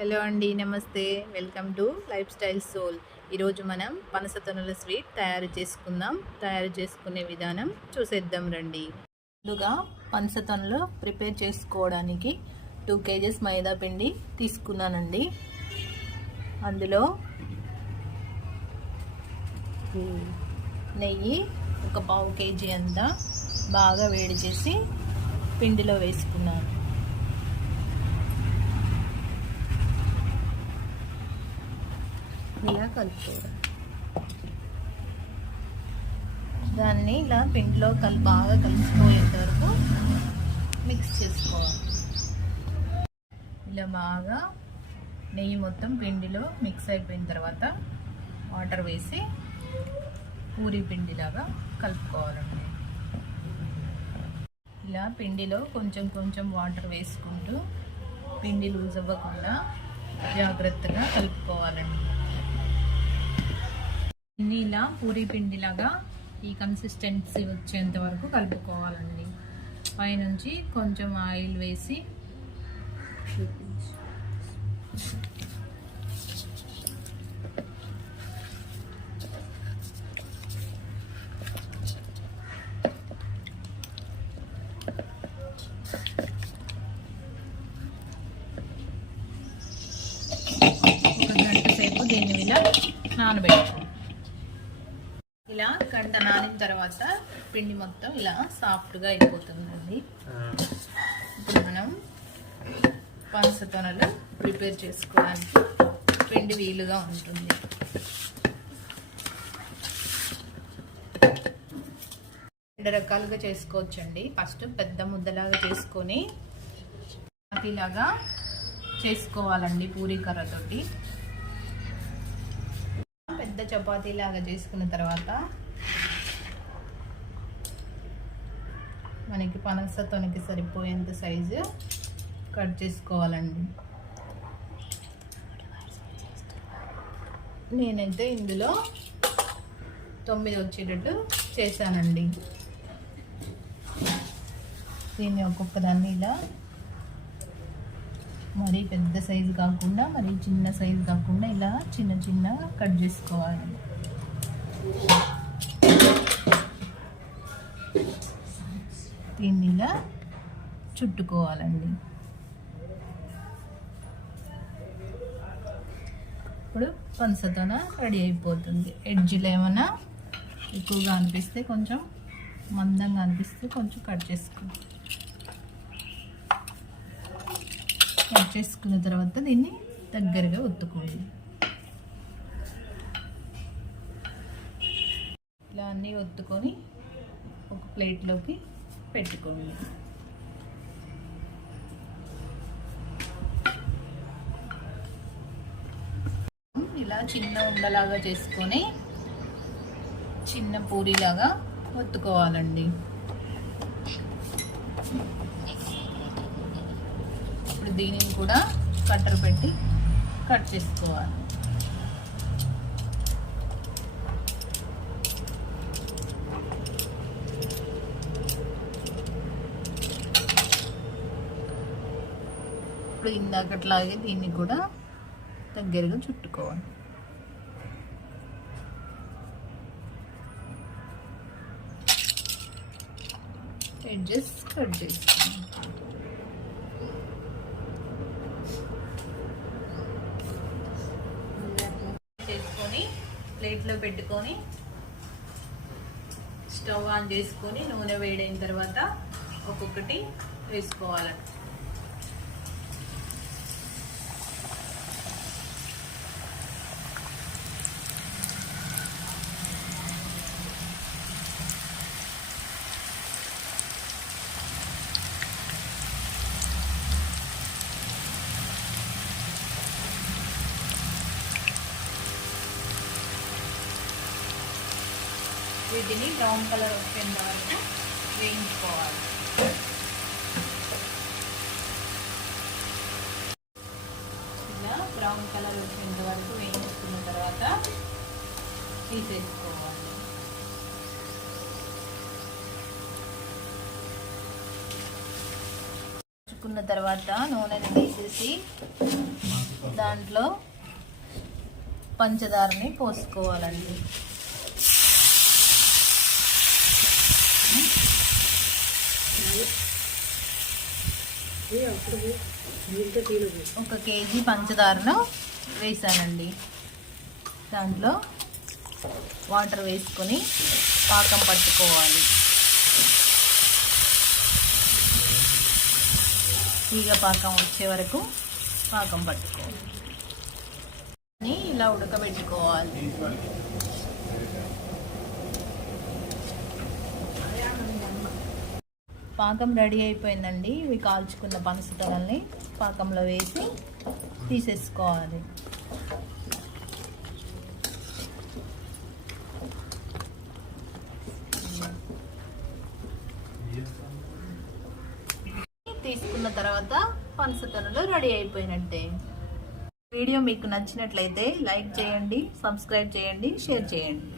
Hello అండి, నమస్తే. Welcome to lifestyle soul. ఈరోజు మనం పనసతొనల స్వీట్ తయారు చేసుకునే విధానం చూసేద్దాం రండి. ముందుగా పనసతొనలు ప్రిపేర్ చేసుకోవడానికి 2 kgs మైదా పిండి తీసుకున్నానండి. అందులో నెయ్యి 1/4 kg అంతా బాగా వేడి చేసి పిండిలో వేసుకున్నాను. ఇలా కలుపుకోవాలి. దాన్ని ఇలా పిండిలో బాగా కలిసిపోయేంత వరకు మిక్స్ చేసుకోవాలి. ఇలా బాగా నెయ్యి మొత్తం పిండిలో మిక్స్ అయిపోయిన తర్వాత వాటర్ వేసి పూరీ పిండిలాగా కలుపుకోవాలండి. ఇలా పిండిలో కొంచెం కొంచెం వాటర్ వేసుకుంటూ పిండి లూజ్ అవ్వకుండా జాగ్రత్తగా కలుపుకోవాలండి. ఇలా పూరీ పిండిలాగా ఈ కన్సిస్టెన్సీ వచ్చేంత వరకు కలుపుకోవాలండి. పైనుంచి కొంచెం ఆయిల్ వేసి ఒక గంట సేపు దీన్ని ఇలా నానబెట్టుకోవాలి. ఇలా గంట నానిన తర్వాత పిండి మొత్తం ఇలా సాఫ్ట్గా అయిపోతుందండి. ఇప్పుడు మనం పనసతొనలు ప్రిపేర్ చేసుకోవడానికి పిండి వీలుగా ఉంటుంది. రెండు రకాలుగా చేసుకోవచ్చండి. ఫస్ట్ పెద్ద ముద్దలాగా చేసుకొని చపాతీలాగా చేసుకోవాలండి. పూరీ కర్రతోటి పెద్ద చపాతీ లాగా చేసుకున్న తర్వాత మనకి పనసతొనకి సరిపోయేంత సైజు కట్ చేసుకోవాలండి. నేనైతే ఇందులో 9 వచ్చేటట్టు చేశానండి. దీన్ని ఒక్కొక్క దాన్ని ఇలా మరీ పెద్ద సైజు కాకుండా మరీ చిన్న సైజు కాకుండా ఇలా చిన్న చిన్న కట్ చేసుకోవాలి. దీన్ని ఇలా చుట్టుకోవాలండి. ఇప్పుడు పనసతొన రెడీ అయిపోతుంది. ఎడ్జ్లు ఏమైనా ఎక్కువగా అనిపిస్తే కొంచెం మందంగా అనిపిస్తే కొంచెం కట్ చేసుకున్న తర్వాత దీన్ని దగ్గరగా ఒత్తుకోండి. ఇలా అన్నీ ఒత్తుకొని ఒక ప్లేట్లోకి పెట్టుకోండి. ఇలా చిన్న ఉండలాగా చేసుకొని చిన్న పూరీలాగా ఒత్తుకోవాలండి. దీనిని కూడా కట్టర్ పెట్టి కట్ చేసుకోవాలి. ఇప్పుడు ఇందాకట్లాగే దీన్ని కూడా దగ్గరగా చుట్టుకోవాలి. ఎడ్జెస్ కట్ చేసుకోవాలి. ప్లేట్లో పెట్టుకొని స్టవ్ ఆన్ చేసుకొని నూనె వేడైన తర్వాత ఒక్కొక్కటి వేసుకోవాలి. వీటిని బ్రౌన్ కలర్ వచ్చేంత వరకు వేయించుకోవాలి. ఇలా బ్రౌన్ కలర్ వచ్చేంత వరకు వేయించుకున్న తర్వాత తీసేసుకోవాలి. వేయించుకున్న తర్వాత నూనెని తీసేసి దాంట్లో పంచదారని పోసుకోవాలండి. ఒక కేజీ పంచదారను వేసానండి. దాంట్లో వాటర్ వేసుకొని పాకం పట్టుకోవాలి. తీగ పాకం వచ్చే వరకు పాకం పట్టుకోవాలి. ఇలా ఉడకబెట్టుకోవాలి. పాకం రెడీ అయిపోయిందండి. ఇవి కాల్చుకున్న పనసతొనల్ని పాకంలో వేసి తీసేసుకోవాలి. తీసుకున్న తర్వాత పనసతొనలు రెడీ అయిపోయినట్టే. వీడియో మీకు నచ్చినట్లయితే లైక్ చేయండి, సబ్స్క్రైబ్ చేయండి, షేర్ చేయండి.